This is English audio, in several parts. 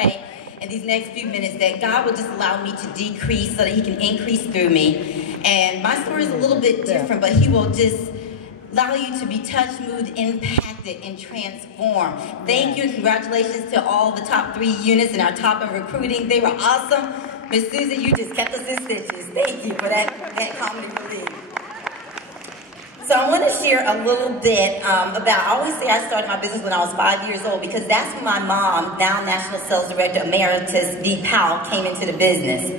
pray in these next few minutes that God will just allow me to decrease so that He can increase through me. And my story is a little bit different, but He will just allow you to be touched, moved, impacted, and transformed. Thank you and congratulations to all the top 3 units in our top in recruiting. They were awesome. Miss Susan, you just kept us in stitches. Thank you for that comedy relief. So I want to share a little bit about, I always say I started my business when I was 5 years old because that's when my mom, now National Sales Director Emeritus Keita Powell, came into the business.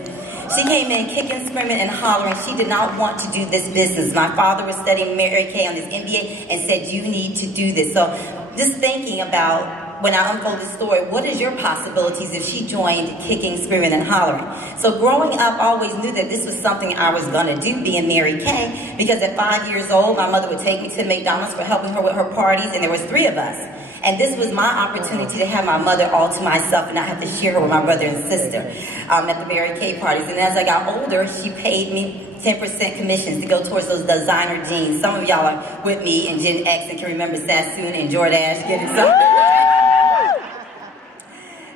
She came in kicking, screaming, and hollering. She did not want to do this business. My father was studying Mary Kay on his MBA and said, you need to do this. So just thinking about when I unfold this story, what is your possibilities if she joined kicking, screaming, and hollering? So growing up, I always knew that this was something I was going to do, being Mary Kay, because at 5 years old, my mother would take me to McDonald's for helping her with her parties, and there was 3 of us. And this was my opportunity to have my mother all to myself and not have to share her with my brother and sister at the Mary Kay parties. And as I got older, she paid me 10% commissions to go towards those designer jeans. Some of y'all are with me in Gen X and can remember Sassoon and Jordache getting something.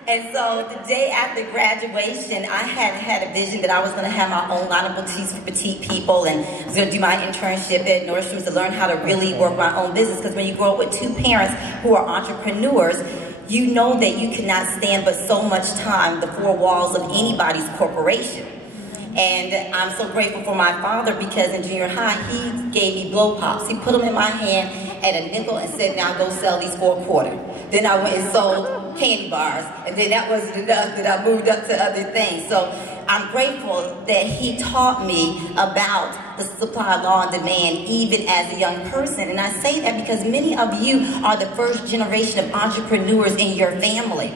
And so the day after graduation, I had a vision that I was going to have my own line of boutiques for petite people, and I was going to do my internship at Nordstrom's to learn how to really work my own business. Because when you grow up with 2 parents who are entrepreneurs, you know that you cannot stand but so much time the 4 walls of anybody's corporation. And I'm so grateful for my father because in junior high, he gave me blow pops. He put them in my hand at a nickel and said, now go sell these for a quarter. Then I went and sold candy bars, and then that wasn't enough, that I moved up to other things. So I'm grateful that he taught me about the supply, law, and demand, even as a young person. And I say that because many of you are the first generation of entrepreneurs in your family.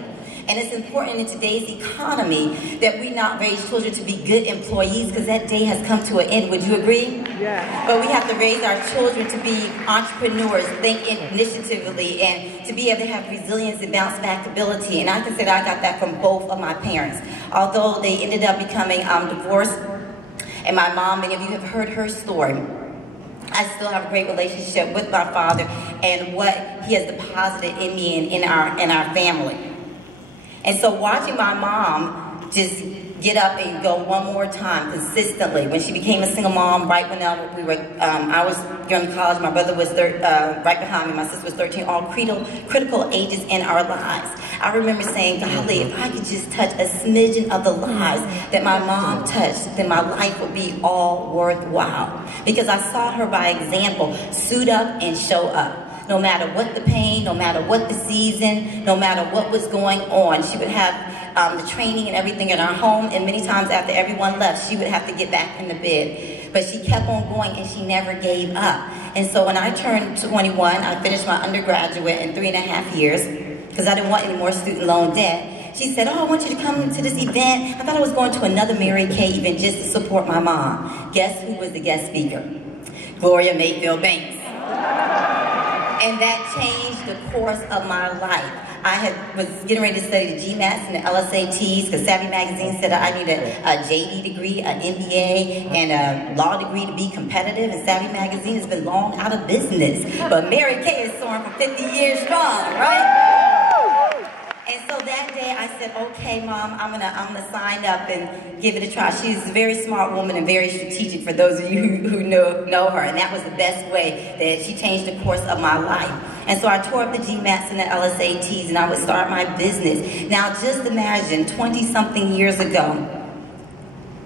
And it's important in today's economy that we not raise children to be good employees because that day has come to an end. Would you agree? Yeah. But we have to raise our children to be entrepreneurs, think initiatively, and to be able to have resilience and bounce back ability. And I can say that I got that from both of my parents. Although they ended up becoming divorced, and my mom, many of you have heard her story, I still have a great relationship with my father and what he has deposited in me and in our family. And so watching my mom just get up and go one more time consistently, when she became a single mom, right when I was going to college, my brother was right behind me, my sister was 13, all critical ages in our lives. I remember saying, golly, if I could just touch a smidgen of the lives that my mom touched, then my life would be all worthwhile. Because I saw her by example, suit up and show up. No matter what the pain, no matter what the season, no matter what was going on. She would have the training and everything in our home, and many times after everyone left, she would have to get back in the bed. But she kept on going and she never gave up. And so when I turned 21, I finished my undergraduate in 3.5 years because I didn't want any more student loan debt. She said, oh, I want you to come to this event. I thought I was going to another Mary Kay event just to support my mom. Guess who was the guest speaker? Gloria Mayfield Banks. And that changed the course of my life. I was getting ready to study the GMATs and the LSATs because Savvy Magazine said I needed a JD degree, an MBA, and a law degree to be competitive. And Savvy Magazine has been long out of business. But Mary Kay is soaring for 50 years strong, right? And so that day I said, okay, Mom, I'm gonna sign up and give it a try. She's a very smart woman and very strategic for those of you who know her. And that was the best way that she changed the course of my life. And so I tore up the GMATs and the LSATs and I would start my business. Now just imagine 20-something years ago,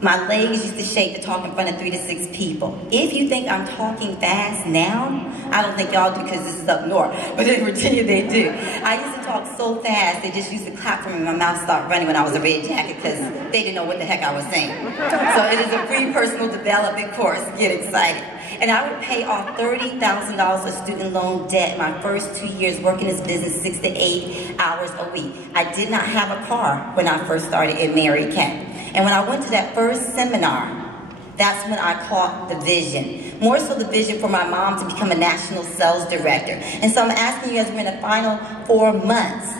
my legs used to shake to talk in front of 3 to 6 people. If you think I'm talking fast now, I don't think y'all do because this is up north, but in Virginia they do. I used to talk so fast, they just used to clap for me. My mouth started running when I was a red jacket because they didn't know what the heck I was saying. So it is a free personal development course. Get excited. And I would pay off $30,000 of student loan debt my first 2 years working this business 6 to 8 hours a week. I did not have a car when I first started in Mary Kay. And when I went to that first seminar, that's when I caught the vision. More so the vision for my mom to become a national sales director. And so I'm asking you, as we're in the final 4 months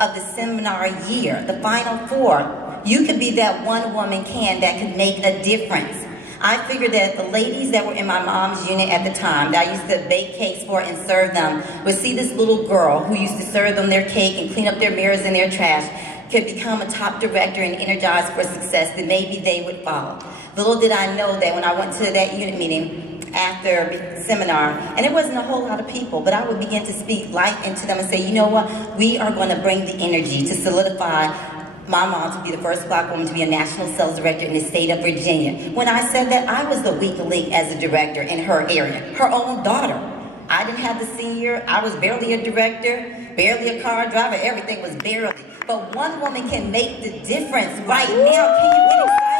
of the seminar year, the final 4, you could be that one woman that could make a difference. I figured that the ladies that were in my mom's unit at the time, that I used to bake cakes for and serve them, would see this little girl who used to serve them their cake and clean up their mirrors and their trash, could become a top director and energized for success, then maybe they would follow. Little did I know that when I went to that unit meeting after the seminar, and it wasn't a whole lot of people, but I would begin to speak life into them and say, you know what, we are going to bring the energy to solidify my mom to be the first Black woman to be a national sales director in the state of Virginia. When I said that, I was the weak link as a director in her area, her own daughter. I didn't have the senior, I was barely a director, barely a car driver, everything was barely. But one woman can make the difference right now. Can you get excited?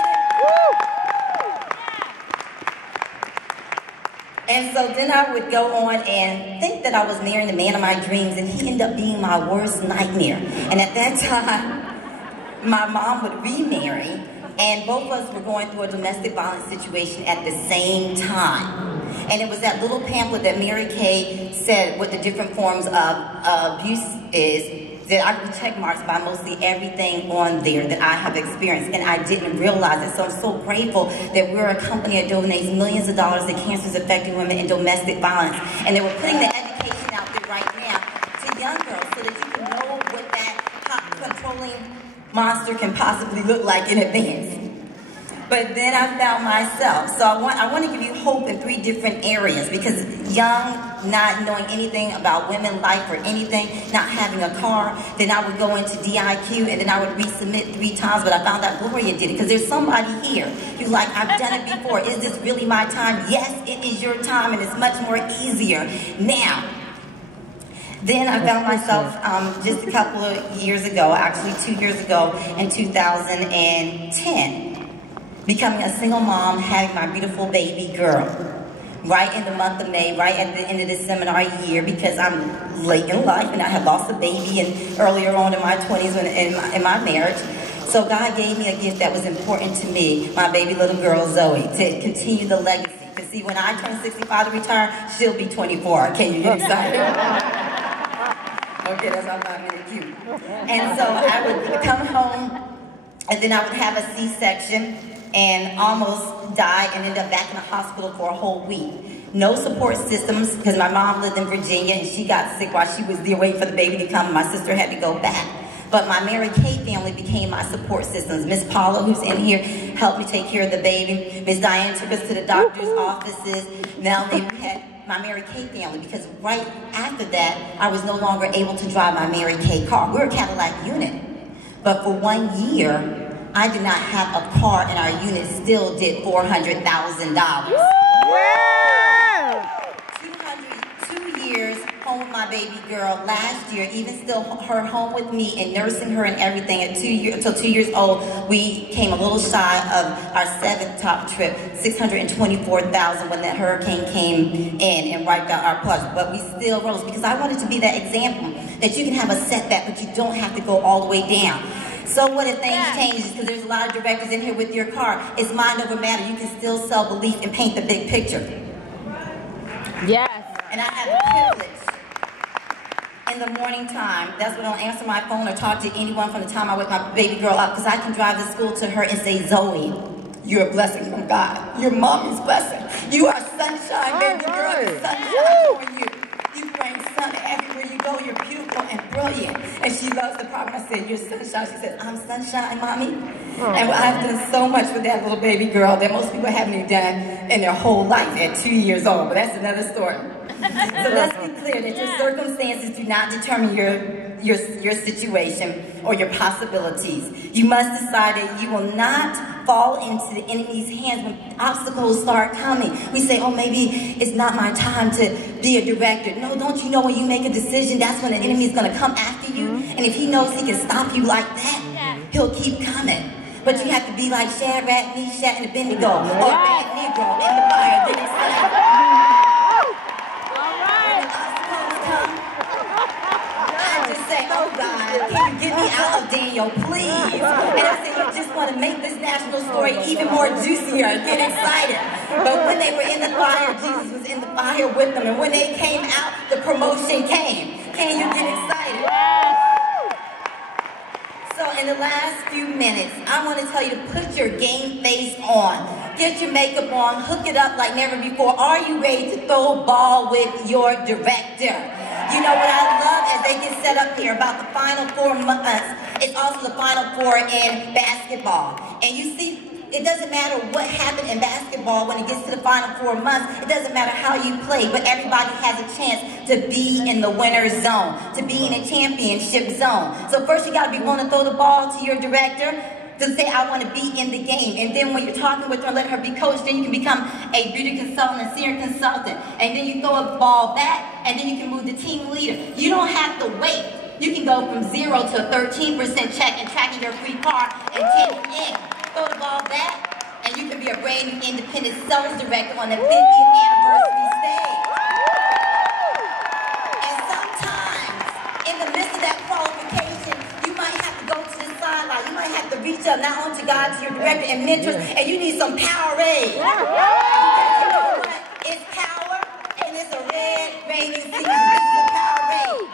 And so then I would go on and think that I was marrying the man of my dreams, and he ended up being my worst nightmare. And at that time, my mom would remarry, and both of us were going through a domestic violence situation at the same time. And it was that little pamphlet that Mary Kay said what the different forms of abuse is, that I could check marks by mostly everything on there that I have experienced, and I didn't realize it. So I'm so grateful that we're a company that donates millions of dollars to cancers affecting women and domestic violence. And they were putting the education out there right now to young girls so that you can know what that controlling monster can possibly look like in advance. But then I found myself. So I want to give you hope in 3 different areas, because young, not knowing anything about women life or anything, not having a car, then I would go into DIQ and then I would resubmit 3 times, but I found out Gloria did it, because there's somebody here who's like, I've done it before. Is this really my time? Yes, it is your time, and it's much more easier now. Then I found myself just a couple of years ago, actually 2 years ago, in 2010, becoming a single mom, having my beautiful baby girl, right in the month of May, right at the end of this seminar year, because I'm late in life and I had lost a baby and earlier on in my 20s in my marriage. So God gave me a gift that was important to me, my baby little girl Zoe, to continue the legacy. Because see, when I turn 65 to retire, she'll be 24. Can you get excited? Okay, that's not 5 minutes cute. And so I would come home, and then I would have a C-section, and almost died and ended up back in the hospital for a whole week. No support systems, because my mom lived in Virginia and she got sick while she was there waiting for the baby to come. My sister had to go back. But my Mary Kay family became my support systems. Miss Paula, who's in here, helped me take care of the baby. Miss Diane took us to the doctor's offices. Melanie had my Mary Kay family, because right after that, I was no longer able to drive my Mary Kay car. We're a Cadillac unit. But for 1 year, I did not have a car, and our unit still did $400,000. Wow! 2 years home with my baby girl. Last year, even still her home with me and nursing her and everything at 2 years, until 2 years old, we came a little shy of our 7th top trip, $624,000 when that hurricane came in and wiped out our plus. But we still rose, because I wanted to be that example that you can have a setback, but you don't have to go all the way down. So what if things change? Because there's a lot of directors in here with your car. It's mind over matter. You can still sell belief and paint the big picture. Yes. And I have the privilege in the morning time. That's when I'll answer my phone or talk to anyone from the time I wake my baby girl up, because I can drive to school to her and say, Zoe, you're a blessing from God. You're mommy's blessing. You are sunshine, baby girl. The sun shines on you. You bring sun everywhere you go. You're beautiful and brilliant. And she loves the problem. I said, you're sunshine. She said, I'm sunshine, mommy. And I've done so much with that little baby girl that most people haven't even done in their whole life at 2 years old. But that's another story. So let's be clear that your circumstances do not determine your situation or your possibilities. You must decide that you will not fall into the enemy's hands when obstacles start coming. We say, oh, maybe it's not my time to be a director. No, don't you know when you make a decision, that's when the enemy is going to come after you? And if he knows he can stop you like that, he'll keep coming. But you have to be like Shadrach, Meshach, and Abednego, or a bad Negro in the fire. Then it's like, oh God, can you get me out of Daniel, please? And I said, you just want to make this national story even more juicier. Get excited. But when they were in the fire, Jesus was in the fire with them. And when they came out, the promotion came. Can you get excited? So in the last few minutes, I want to tell you to put your game face on. Get your makeup on, hook it up like never before. Are you ready to throw ball with your director? You know what I love as they get set up here about the final 4 months It's also the Final Four in basketball. And you see, it doesn't matter what happened in basketball when it gets to the final 4 months. It doesn't matter how you play, but everybody has a chance to be in the winner's zone, to be in a championship zone. So first you got to be willing to throw the ball to your director, to say, I want to be in the game. And then when you're talking with her, let her be coached, then you can become a beauty consultant, a senior consultant. And then you throw a ball back, and then you can move to team leader. You don't have to wait. You can go from 0 to a 13% check and tracking your free car and taking in. Throw the ball back, and you can be a brand new independent sales director on the 50th anniversary stage. And sometimes, in the midst of that qualification, you might have to go to the sideline. You might have to reach up not only to God, to your director and mentors, and you need some Powerade. Because you know what? It's power, and it's a red rainy season. This is a Powerade.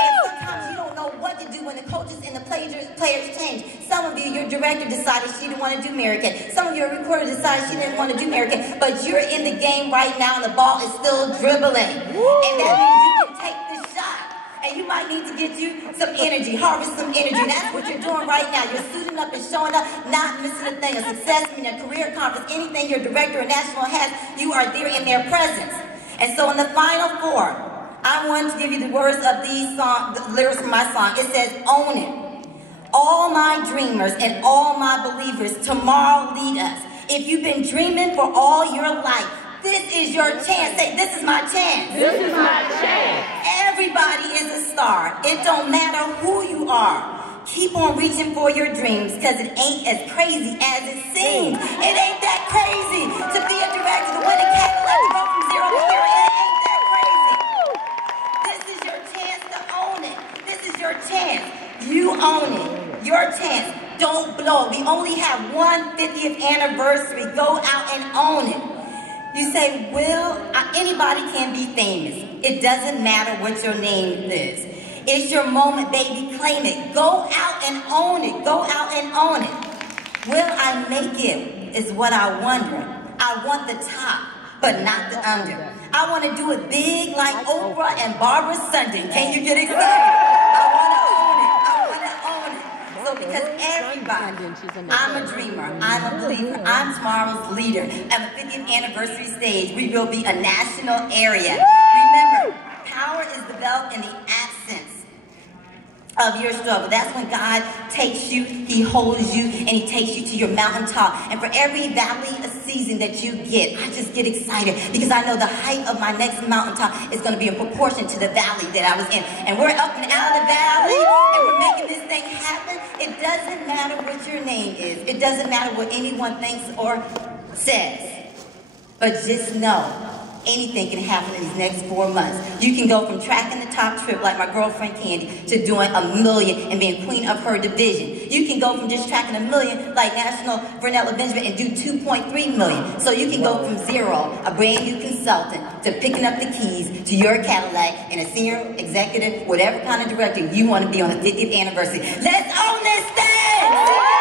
And sometimes you don't know what to do when the coaches and the players change. Some of you, your director decided she didn't want to do American. Some of your reporter decided she didn't want to do American. But you're in the game right now and the ball is still dribbling. And that means you can take the shot. And you might need to get you some energy, harvest some energy. That's what you're doing right now. You're suiting up and showing up, not missing a thing. A success meeting, a career conference, anything your director or national has, you are there in their presence. And so in the Final Four, I want to give you the words of these songs, the lyrics from my song. It says, own it. All my dreamers and all my believers, tomorrow lead us. If you've been dreaming for all your life, this is your chance. Say, this is my chance. This is my chance. Everybody is a star. It don't matter who you are. Keep on reaching for your dreams, because it ain't as crazy as it seems. It ain't that crazy to be a director, to win a Cadillac, to go from 0 to hero. It ain't that crazy. This is your chance to own it. This is your chance. You own it. Your chance. Don't blow. We only have one 50th anniversary. Go out and own it. You say, well, anybody can be famous. It doesn't matter what your name is. It's your moment, baby. Claim it. Go out and own it. Go out and own it. Will I make it is what I wonder. I want the top, but not the under. I want to do it big like Oprah and Barbara Sundin. Can you get excited? I want to own it. I want to own it. So because everybody, I'm a dreamer, I'm a believer, I'm tomorrow's leader. At the 50th anniversary stage, we will be a national area. Remember, power is developed in the absence of your struggle. That's when God takes you, He holds you, and He takes you to your mountaintop. And for every valley season that you get, I just get excited because I know the height of my next mountaintop is going to be in proportion to the valley that I was in. And we're up and out of the valley, and we're making this thing happen. It doesn't matter what your name is. It doesn't matter what anyone thinks or says. But just know, anything can happen in these next 4 months. You can go from tracking the top trip like my girlfriend Candy to doing $1 million and being queen of her division. You can go from just tracking $1 million like National Vernella Benjamin and do $2.3 million. So you can go from 0, a brand new consultant, to picking up the keys to your Cadillac and a senior executive, whatever kind of director you want to be on the 50th anniversary. Let's own this thing!